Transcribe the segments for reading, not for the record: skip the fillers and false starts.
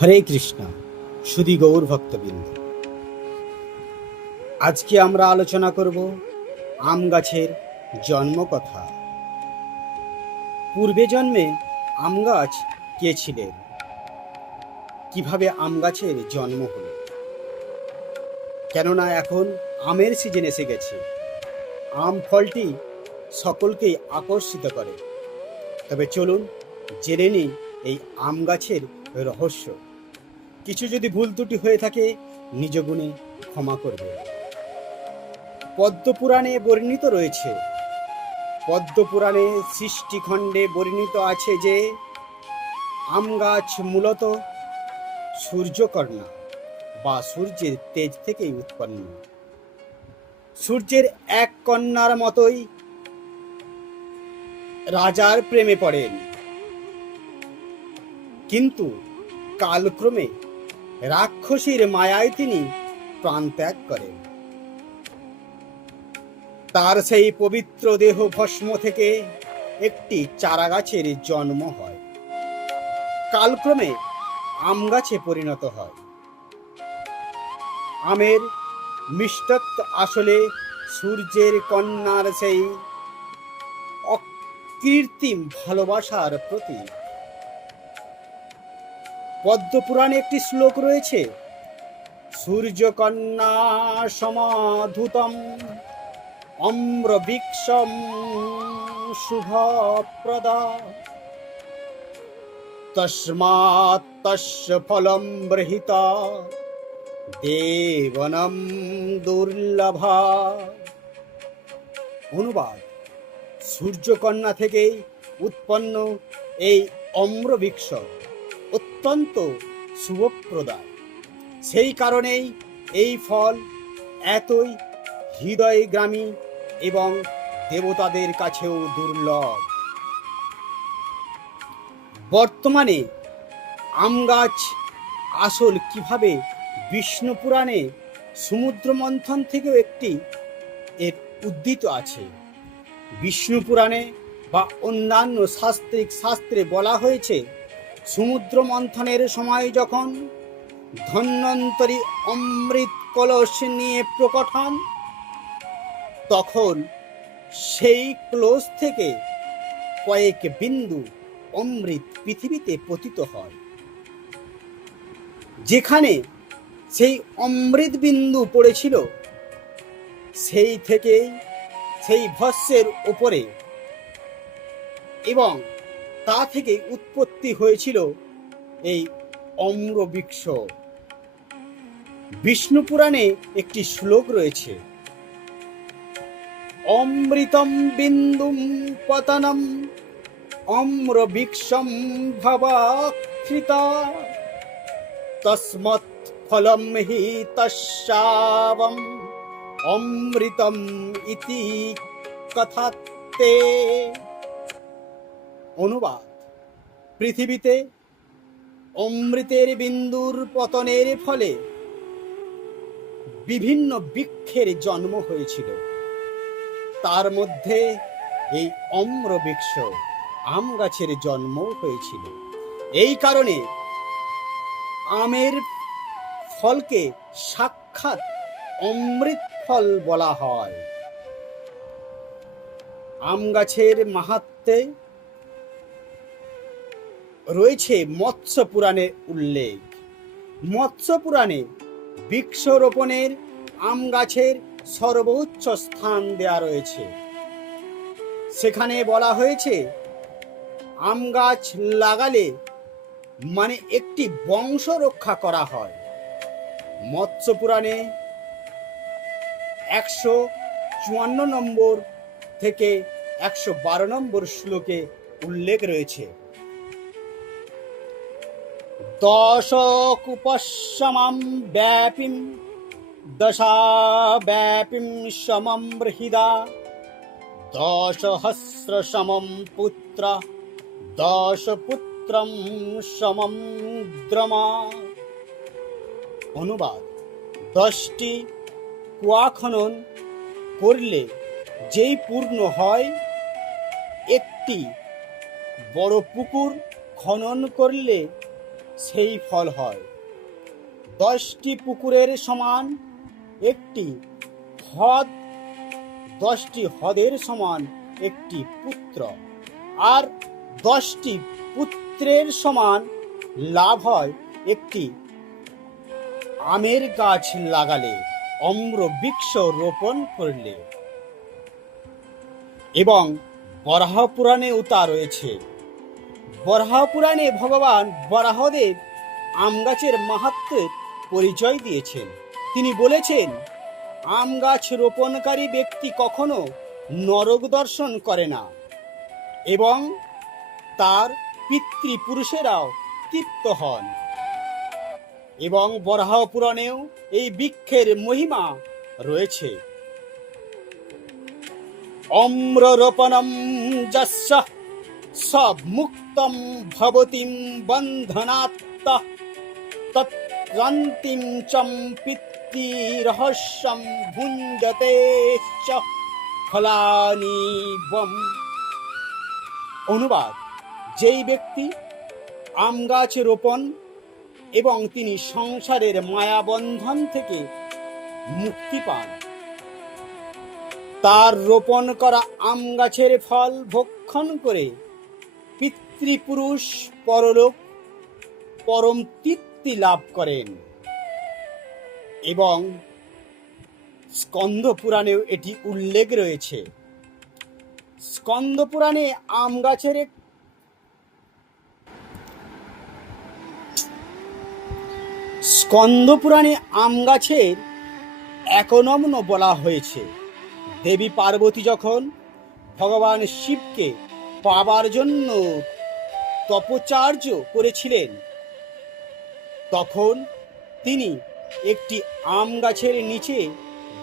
হরে কৃষ্ণ সুধী গৌর ভক্তবৃন্দ, আজকে আমরা আলোচনা করব আম গাছের জন্ম কথা। পূর্বে জন্মে আম গাছ কে ছিলেন, কিভাবে আম গাছের জন্ম হলো। কেননা এখন আমের সিজন এসে গেছে, আম ফলটি সকলকেই আকর্ষিত করে। তবে চলুন জেনে নিই এই আম গাছের রহস্য। কিছু যদি ভুল ত্রুটি হয়ে থাকে নিজ গুণে ক্ষমা করবে। পদ্মপুরাণে বর্ণিত রয়েছে, পদ্মপুরাণে সৃষ্টিখণ্ডে বর্ণিত আছে যে আম গাছ মূলত সূর্যকন্যা বা সূর্যের তেজ থেকেই উৎপন্ন। সূর্যের এক কন্যার মতোই রাজার প্রেমে পড়েন, কিন্তু কালক্রমে রাক্ষসীর মায়ায় তিনি প্রাণত্যাগ করেন। তার সেই পবিত্র দেহ ভস্ম থেকে একটি চারা গাছের জন্ম হয়, কালক্রমে আম গাছে পরিণত হয়। আমের মিষ্টত্ব আসলে সূর্যের কন্যার সেই অকৃত্রিম ভালোবাসার প্রতীক। পদ্মপুরাণে একটি শ্লোক রয়েছে, সূর্যকন্যা সমাধুতম অম্রবৃক্ষম শুভপ্রদা তস্মাৎ তস্য ফলম বৃহিতা দেবনম দুর্লভা। অনুবাদ, সূর্যকন্যা থেকে উৎপন্ন এই অম্রবৃক্ষ অত্যন্ত শুভপ্রদায়, সেই কারণেই এই ফল এতই হৃদয়গ্রামী এবং দেবতাদের কাছেও দুর্লভ। বর্তমানে আম গাছ আসল কিভাবে বিষ্ণু পুরাণে সমুদ্র মন্থন থেকেও একটি এর উদ্ধৃত আছে। বিষ্ণু পুরাণে বা অন্যান্য শাস্ত্রে বলা হয়েছে, সমুদ্র মন্থনের সময় যখন ধন্বন্তরী অমৃত কলস নিয়ে প্রকট হন, তখন সেই কলস থেকে কয়েক বিন্দু অমৃত পৃথিবীতে পতিত হয়। যেখানে সেই অমৃত বিন্দু পড়েছিল, সেই থেকেই সেই ভস্মের উপরে এবং তা থেকে উৎপত্তি হয়েছিল এই অম্রবৃক্ষ। বিষ্ণু পুরাণে একটি শ্লোক রয়েছে, অমৃতম বিন্দুম পতনম অম্রবৃক্ষম ভবাক্ষিতা তস্মৎ ফলম হি তস্যাবম অমৃতম ইতি কথাতে। অনুবাদ, পৃথিবীতে অমৃতের বিন্দুর পতনের ফলে বিভিন্ন বৃক্ষের জন্ম হয়েছিল, তার মধ্যে এই অম্রবৃক্ষ আম গাছের জন্ম হয়েছিল। এই কারণে আমের ফলকে সাক্ষাৎ অমৃত ফল বলা হয়। আম গাছের মাহাত্ম্যে রয়েছে মৎস্য পুরাণের উল্লেখ। মৎস্য পুরাণে বৃক্ষরোপণের আম গাছের সর্বোচ্চ স্থান দেয়া রয়েছে। সেখানে বলা হয়েছে, আম গাছ লাগালে মানে একটি বংশ রক্ষা করা হয়। মৎস্য পুরাণে 154 নম্বর থেকে 112 নম্বর শ্লোকে উল্লেখ রয়েছে, দশকুপসমম ব্যাপিম দশা ব্যাপিম সমম বৃহিদা দশহস্র সমম পুত্র দশপুত্রম সমম দ্রমা। অনুবাদ, 10টি কুয়া খনন করলে যেই পূর্ণ হয়, একটি বড় পুকুর খনন করলে সেই ফল হয়। 10টি পুকুরের সমান একটি হ্রদ, 10টি হ্রদের সমান একটি পুত্র, আর 10টি পুত্রের সমান লাভ হয় একটি আমের গাছ লাগালে, অম্র বৃক্ষ রোপণ করলে। এবং বরাহ পুরাণেও তা রয়েছে। বরাহ পুরাণে ভগবান বরাহদেব আম গাছের মাহাত্ম্যের পরিচয় দিয়েছেন। তিনি বলেছেন, আম গাছ রোপণকারী ব্যক্তি কখনো নরক দর্শন করে না এবং তার পিতৃপুরুষেরাও তৃপ্ত হন। এবং বরাহ পুরাণেও এই বৃক্ষের মহিমা রয়েছে। অম্ররোপণম যস্য সব মুক্তম ভবতিম বন্ধনাত্ত তত্রান্তিম চম পিতৃ রহস্যম ভুঞ্জতে চ ফলানি বম। অনুবাদ: যেই ব্যক্তি আম গাছ রোপণ এবং তিনি সংসারের মায়াবন্ধন থেকে মুক্তি পান, তার রোপণ করা আম গাছের ফল ভক্ষণ করে পিতৃপুরুষ পরলোক পরম তৃপ্তি লাভ করেন। এবং স্কন্দ পুরাণেও এটি উল্লেখ রয়েছে। স্কন্দ পুরাণে আম গাছের একনম্ন বলা হয়েছে। দেবী পার্বতী যখন ভগবান শিবকে পাবার জন্য তপচার্য করেছিলেন, তখন তিনি একটি আম গাছের নিচে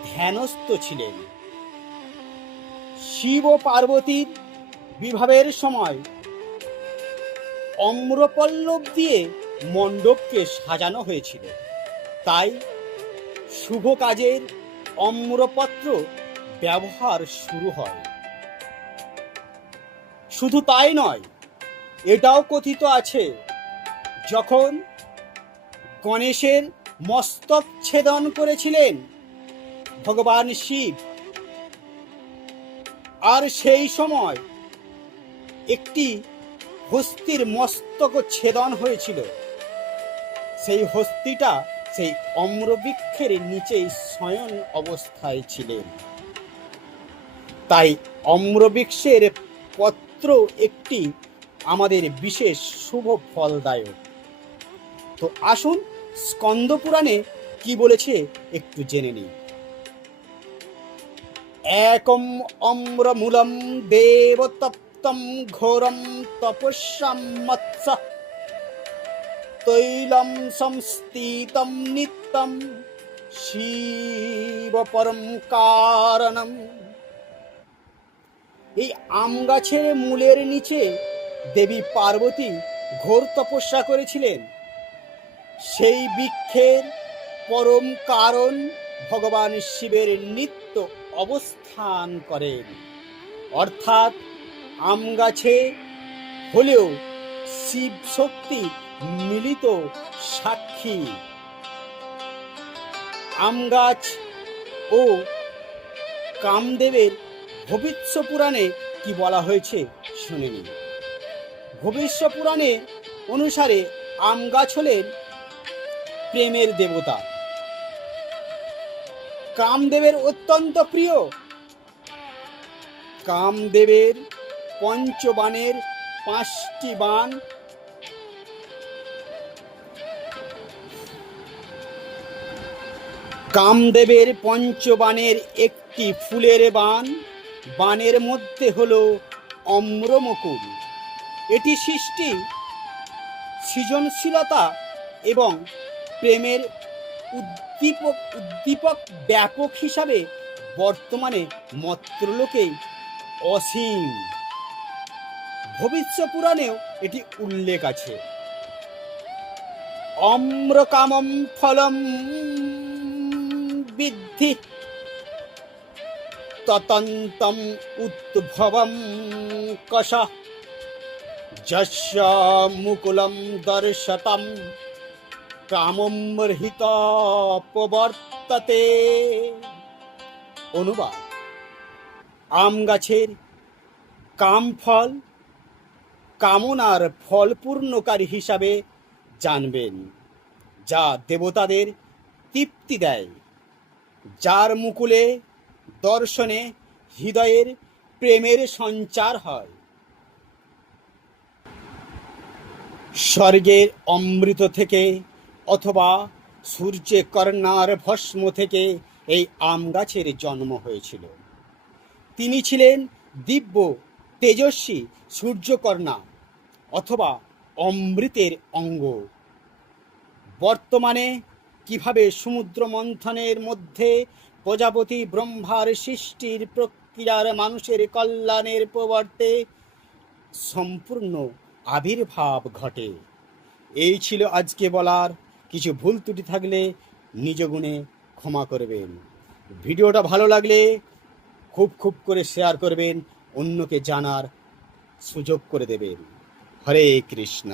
ধ্যানস্থ ছিলেন। শিব ও পার্বতীর বিবাহের সময় অম্রপল্লব দিয়ে মণ্ডপকে সাজানো হয়েছিল, তাই শুভ কাজের অম্রপত্র ব্যবহার শুরু হয়। শুধু তাই নয়, এটাও কথিত আছে, যখন গণেশের মস্তক ছেদন করেছিলেন ভগবান শিব, আর সেই সময় একটি হস্তির মস্তক ছেদন হয়েছিল। সেই হস্তিটা সেই অম্রবৃক্ষের নিচেই শয়ন অবস্থায় ছিলেন। তাই অম্রবৃক্ষের পত্র একটি আমাদের বিশেষ শুভ ফলদায়ক। তো আসুন স্কন্দ পুরাণে কি বলেছে একটু জেনে নিই। একম অম্রমূলম দেবতপ্তম ঘোরম তপস্যাম মৎস তৈলম সংস্থিতম নিত্যম শিব পরম কারণম। এই আম গাছের মূলের নিচে দেবী পার্বতী ঘোর তপস্যা করেছিলেন। সেই বৃক্ষের পরম কারণ ভগবান শিবের নিত্য অবস্থান করেন, অর্থাৎ আম গাছে হলেও শিব শক্তি মিলিত সাক্ষী। আম গাছ ও কামদেবের ভবিষ্য পুরাণে কি বলা হয়েছে শুনে নিন। ভবিষ্য পুরাণে অনুসারে আম গাছ হলেন প্রেমের দেবতা, কামদেবের অত্যন্ত প্রিয়। কামদেবের পঞ্চবাণের 5টি বাণ কামদেবের পঞ্চবাণের একটি ফুলের বাণ, বাণের মধ্যে হলো অম্রমুকুল। এটি সৃষ্টি, সৃজনশীলতা এবং প্রেমের উদ্দীপক ব্যাপক হিসাবে বর্তমানে মর্ত্যলোকে অসীম। ভবিষ্য পুরাণেও এটি উল্লেখ আছে। অম্রকামম ফলম বিদ্ধি ততন্তম উদ্ভবম কষ যস্য মুকুলম দর্শতম কামম হৃত প্রবর্ততে। অনুবাদ: আম গাছের কাম ফল কামনার ফলপূর্ণকারী হিসাবে জানবেন, যা দেবতাদের তৃপ্তি দেয়, যার মুকুলে দর্শনে হৃদয়ের প্রেমের সঞ্চার হয়। স্বর্গের অমৃত থেকে অথবা সূর্যকন্যার ভস্ম থেকে এই আম গাছের জন্ম হয়েছিল। তিনি ছিলেন দিব্য তেজস্বী সূর্যকন্যা অথবা অমৃতের অঙ্গ। বর্তমানে কিভাবে সমুদ্র মন্থনের মধ্যে প্রজাপতি ব্রহ্মার সৃষ্টির প্রক্রিয়ার মানুষের কল্যাণের পরিবর্তে সম্পূর্ণ আবির্ভাব ঘটে। এই ছিল আজকে বলার। কিছু ভুল ত্রুটি থাকলে নিজ গুণে ক্ষমা করবেন। ভিডিওটা ভালো লাগলে খুব করে শেয়ার করবেন, অন্যকে জানার সুযোগ করে দেবেন। হরে কৃষ্ণ।